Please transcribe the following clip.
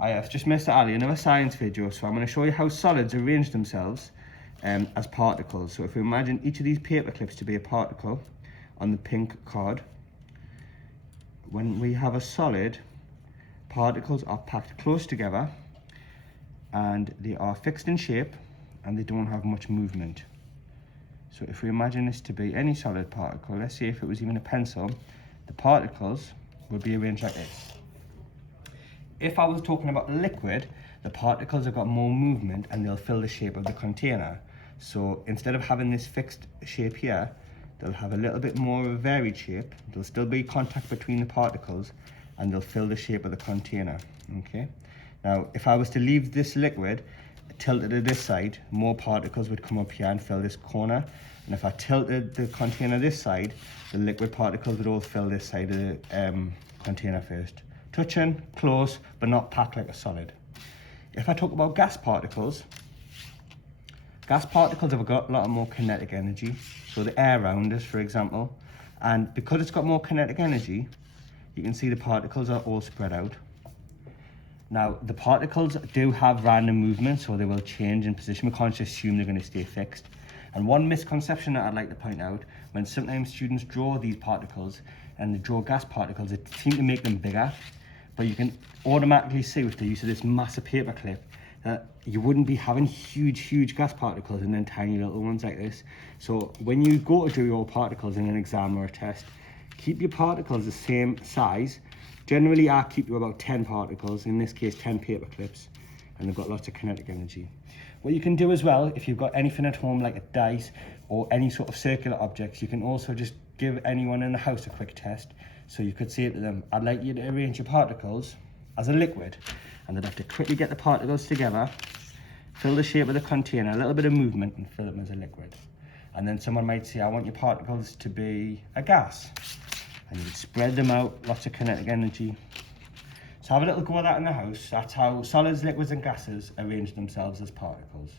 Hi, it's just Mr. Ali, another science video. So I'm going to show you how solids arrange themselves as particles. So if we imagine each of these paper clips to be a particle on the pink card, when we have a solid, particles are packed close together and they are fixed in shape and they don't have much movement. So if we imagine this to be any solid particle, let's say if it was even a pencil, the particles would be arranged like this. If I was talking about liquid, the particles have got more movement and they'll fill the shape of the container. So instead of having this fixed shape here, they'll have a little bit more of a varied shape. There'll still be contact between the particles and they'll fill the shape of the container, okay? Now, if I was to leave this liquid tilted to this side, more particles would come up here and fill this corner. And if I tilted the container this side, the liquid particles would all fill this side of the container first. Touching, close, but not packed like a solid. If I talk about gas particles have got a lot more kinetic energy. So the air around us, for example, and because it's got more kinetic energy, you can see the particles are all spread out. Now, the particles do have random movement, so they will change in position. We can't just assume they're going to stay fixed. And one misconception that I'd like to point out, when sometimes students draw these particles and they draw gas particles, it seems to make them bigger. But you can automatically see with the use of this massive paper clip that you wouldn't be having huge gas particles and then tiny little ones like this. So when you go to do your particles in an exam or a test, keep your particles the same size. Generally, I keep to about 10 particles, in this case 10 paper clips, and they've got lots of kinetic energy. What you can do as well, if you've got anything at home like a dice or any sort of circular objects, you can also just give anyone in the house a quick test. So you could say to them, I'd like you to arrange your particles as a liquid, and they'd have to quickly get the particles together, fill the shape of the container, a little bit of movement, and fill them as a liquid. And then someone might say, I want your particles to be a gas. And you spread them out, lots of kinetic energy. So have a little go at that in the house. That's how solids, liquids and gases arrange themselves as particles.